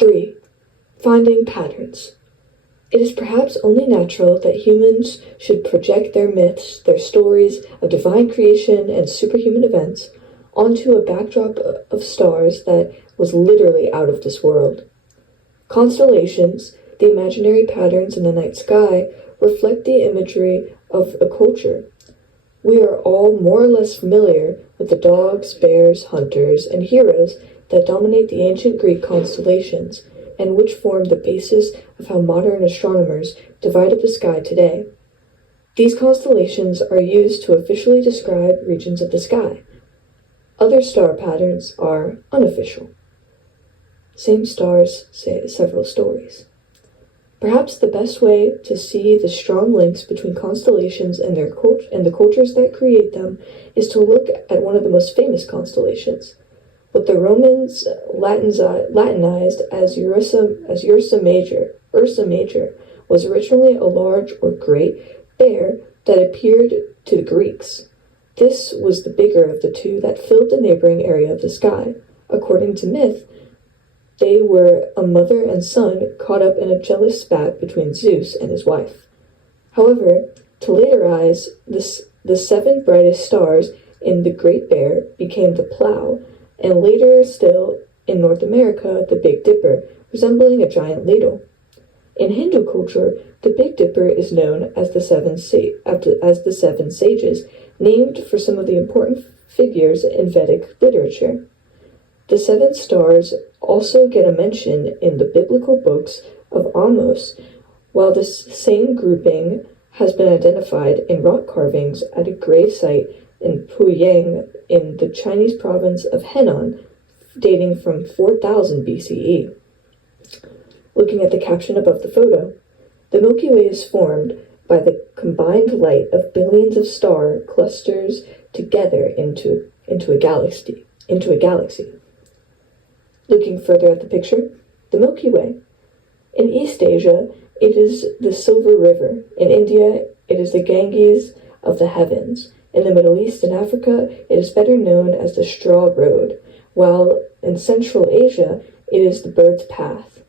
3. Finding patterns. It is perhaps only natural that humans should project their myths, their stories of divine creation and superhuman events, onto a backdrop of stars that was literally out of this world. Constellations, the imaginary patterns in the night sky, reflect the imagery of a culture. We are all more or less familiar with the dogs, bears, hunters, and heroes that dominate the ancient Greek constellations, and which form the basis of how modern astronomers divide up the sky today. These constellations are used to officially describe regions of the sky. Other star patterns are unofficial. Same stars say several stories. Perhaps the best way to see the strong links between constellations and the cultures that create them is to look at one of the most famous constellations. What the Romans Latinized as Ursa Major was originally a large or great bear that appeared to the Greeks. This was the bigger of the two that filled the neighboring area of the sky. According to myth, they were a mother and son caught up in a jealous spat between Zeus and his wife. However, to later eyes, the 7 brightest stars in the Great Bear became the Plough, and later still in North America, the Big Dipper, resembling a giant ladle. In Hindu culture, the Big Dipper is known as the seven sages, named for some of the important figures in Vedic literature. The 7 stars also get a mention in the biblical books of Amos, while this same grouping has been identified in rock carvings at a grave site in Puyang in the Chinese province of Henan, dating from 4000 BCE. Looking at the caption above the photo, the Milky Way is formed by the combined light of billions of star clusters together into a galaxy. Looking further at the picture, the Milky Way. In East Asia, it is the Silver River. In India, it is the Ganges of the heavens. In the Middle East and Africa, it is better known as the Straw Road, while in Central Asia, it is the Bird's Path.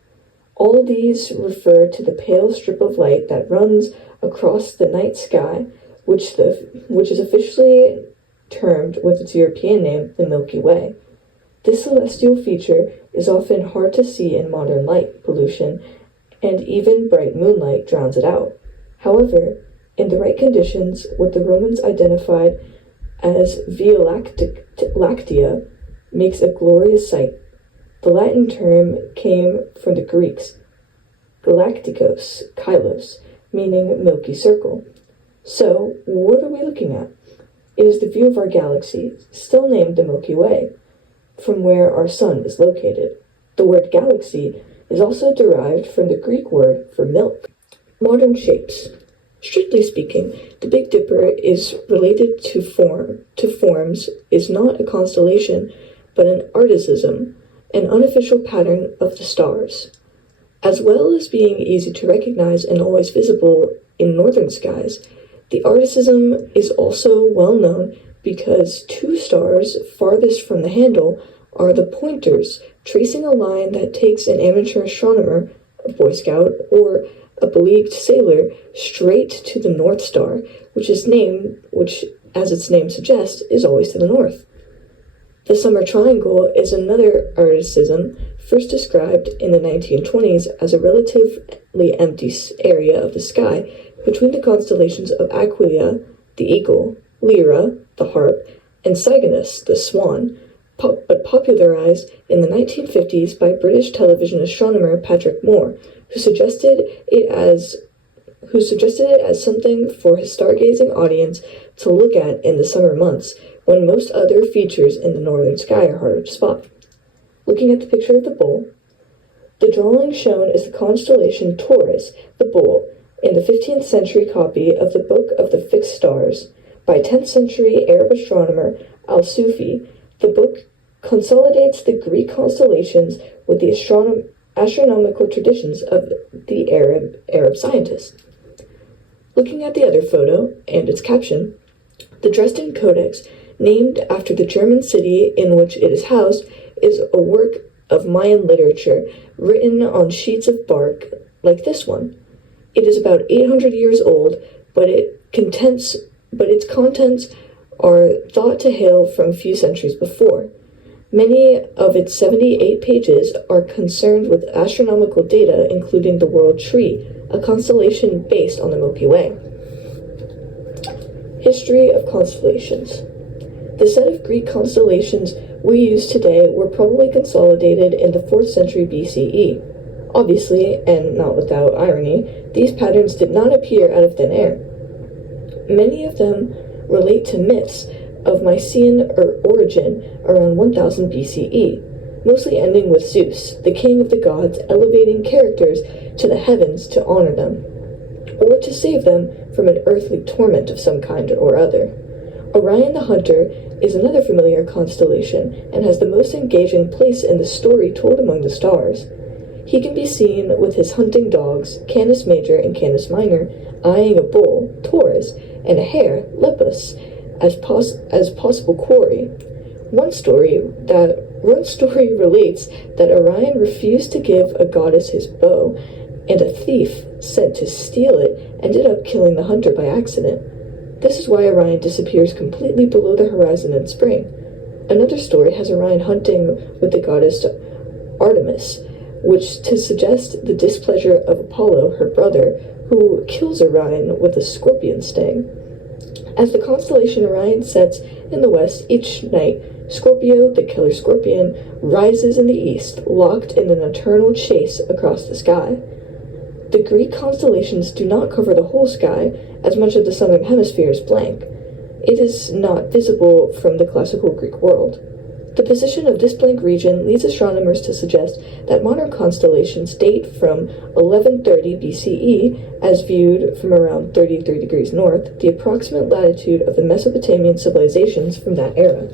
All these refer to the pale strip of light that runs across the night sky, which is officially termed with its European name, the Milky Way. This celestial feature is often hard to see in modern light pollution, and even bright moonlight drowns it out. However, in the right conditions, what the Romans identified as Via Lactea makes a glorious sight. The Latin term came from the Greeks, galactikos, kylos, meaning milky circle. So, what are we looking at? It is the view of our galaxy, still named the Milky Way, from where our sun is located. The word galaxy is also derived from the Greek word for milk. Modern shapes. Strictly speaking, the Big Dipper is related to forms, is not a constellation, but an articism, an unofficial pattern of the stars. As well as being easy to recognize and always visible in northern skies, the articism is also well known because 2 stars farthest from the handle are the pointers, tracing a line that takes an amateur astronomer, a Boy Scout, or a beleaguered sailor straight to the North Star, which, as its name suggests, is always to the north. The Summer Triangle is another articism first described in the 1920s as a relatively empty area of the sky between the constellations of Aquila, the eagle, Lyra, the harp, and Cygnus, the swan, but popularized in the 1950s by British television astronomer Patrick Moore, who suggested it as something for his stargazing audience to look at in the summer months, when most other features in the northern sky are harder to spot. Looking at the picture of the bull, the drawing shown is the constellation Taurus, the bull, in the 15th century copy of the Book of the Fixed Stars by 10th century Arab astronomer Al-Sufi. The book consolidates the Greek constellations with the astronomical traditions of the Arab scientists. Looking at the other photo and its caption, the Dresden Codex, named after the German city in which it is housed, is a work of Mayan literature written on sheets of bark like this one. It is about 800 years old, but its contents are thought to hail from a few centuries before. Many of its 78 pages are concerned with astronomical data, including the World Tree, a constellation based on the Milky Way. History of constellations. The set of Greek constellations we use today were probably consolidated in the 4th century BCE. Obviously, and not without irony, these patterns did not appear out of thin air. Many of them relate to myths of Mycenaean origin around 1000 BCE, mostly ending with Zeus, the king of the gods, elevating characters to the heavens to honor them, or to save them from an earthly torment of some kind or other. Orion the Hunter is another familiar constellation and has the most engaging place in the story told among the stars. He can be seen with his hunting dogs, Canis Major and Canis Minor, eyeing a bull, Taurus, and a hare, Lepus, as possible quarry. One story relates that Orion refused to give a goddess his bow, and a thief sent to steal it ended up killing the hunter by accident. This is why Orion disappears completely below the horizon in spring. Another story has Orion hunting with the goddess Artemis, which to suggest the displeasure of Apollo, her brother, who kills Orion with a scorpion sting. As the constellation Orion sets in the west each night, Scorpio, the killer scorpion, rises in the east, locked in an eternal chase across the sky. The Greek constellations do not cover the whole sky, as much of the southern hemisphere is blank. It is not visible from the classical Greek world. The position of this blank region leads astronomers to suggest that modern constellations date from 1130 BCE, as viewed from around 33 degrees north, the approximate latitude of the Mesopotamian civilizations from that era.